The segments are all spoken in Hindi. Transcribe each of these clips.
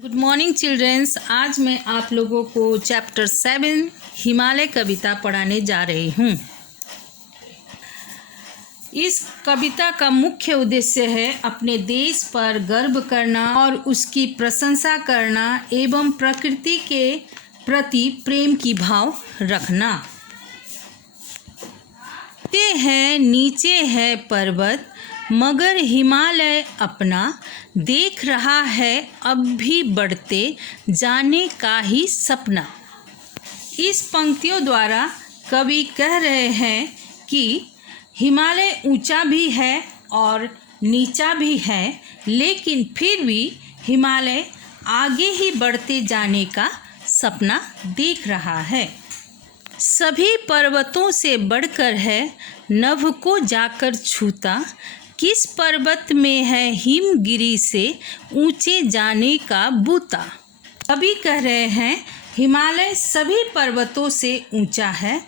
Good morning childrens. आज मैं आप लोगों को चैप्टर 7 हिमालय कविता पढ़ाने जा रही हूँ। इस कविता का मुख्य उद्देश्य है अपने देश पर गर्व करना और उसकी प्रशंसा करना एवं प्रकृति के प्रति प्रेम की भाव रखना। नीचे है पर्वत मगर हिमालय अपना, देख रहा है अब भी बढ़ते जाने का ही सपना। इस पंक्तियों द्वारा कवि कह रहे हैं कि हिमालय ऊंचा भी है और नीचा भी है, लेकिन फिर भी हिमालय आगे ही बढ़ते जाने का सपना देख रहा है। सभी पर्वतों से बढ़कर है नभ को जाकर छूता, किस पर्वत में है हिमगिरी से ऊंचे जाने का बूता। कवि कह रहे हैं हिमालय सभी पर्वतों से ऊंचा है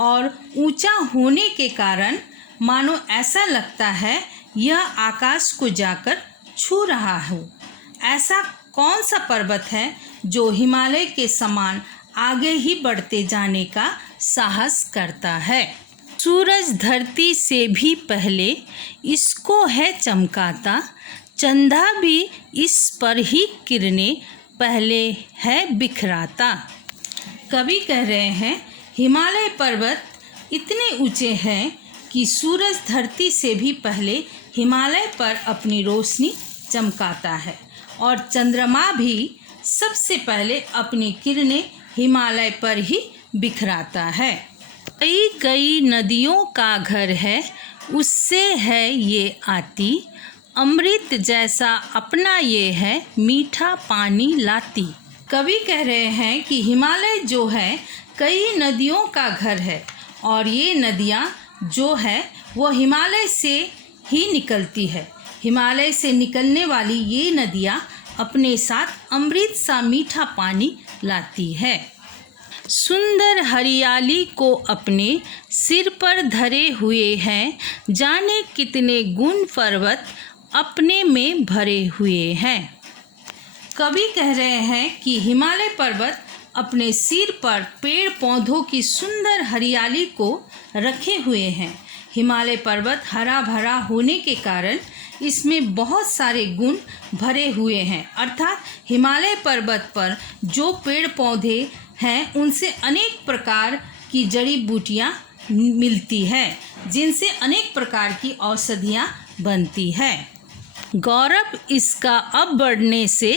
और ऊंचा होने के कारण मानो ऐसा लगता है यह आकाश को जाकर छू रहा हो। ऐसा कौन सा पर्वत है जो हिमालय के समान आगे ही बढ़ते जाने का साहस करता है। सूरज धरती से भी पहले इसको है चमकाता, चंदा भी इस पर ही किरणें पहले है बिखराता। कवि कह रहे हैं हिमालय पर्वत इतने ऊंचे हैं कि सूरज धरती से भी पहले हिमालय पर अपनी रोशनी चमकाता है और चंद्रमा भी सबसे पहले अपनी किरणें हिमालय पर ही बिखराता है। कई कई नदियों का घर है उससे है ये आती, अमृत जैसा अपना ये है मीठा पानी लाती। कवि कह रहे हैं कि हिमालय जो है कई नदियों का घर है और ये नदियाँ जो है वो हिमालय से ही निकलती है। हिमालय से निकलने वाली ये नदियाँ अपने साथ अमृत सा मीठा पानी लाती है। सुंदर हरियाली को अपने सिर पर धरे हुए हैं, जाने कितने गुण पर्वत अपने में भरे हुए हैं। कवि कह रहे हैं कि हिमालय पर्वत अपने सिर पर पेड़ पौधों की सुंदर हरियाली को रखे हुए हैं। हिमालय पर्वत हरा भरा होने के कारण इसमें बहुत सारे गुण भरे हुए हैं, अर्थात हिमालय पर्वत पर जो पेड़ पौधे हैं उनसे अनेक प्रकार की जड़ी बूटियाँ मिलती है, जिनसे अनेक प्रकार की औषधियाँ बनती है। गौरव इसका अब बढ़ने से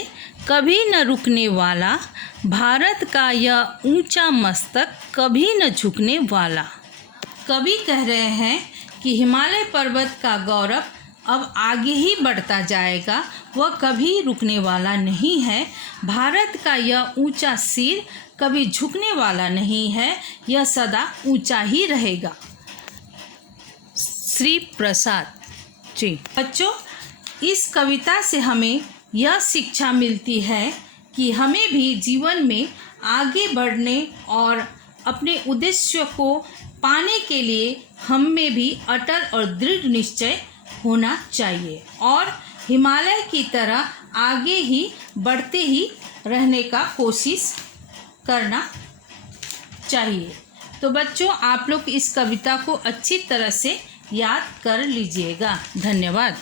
कभी न रुकने वाला, भारत का यह ऊंचा मस्तक कभी न झुकने वाला। कवि कह रहे हैं कि हिमालय पर्वत का गौरव अब आगे ही बढ़ता जाएगा, वह कभी रुकने वाला नहीं है। भारत का यह ऊंचा सिर कभी झुकने वाला नहीं है, यह सदा ऊंचा ही रहेगा। श्री प्रसाद जी। बच्चों, इस कविता से हमें यह शिक्षा मिलती है कि हमें भी जीवन में आगे बढ़ने और अपने उद्देश्य को पाने के लिए हम में भी अटल और दृढ़ निश्चय होना चाहिए और हिमालय की तरह आगे ही बढ़ते ही रहने का कोशिश करना चाहिए। तो बच्चों, आप लोग इस कविता को अच्छी तरह से याद कर लीजिएगा। धन्यवाद।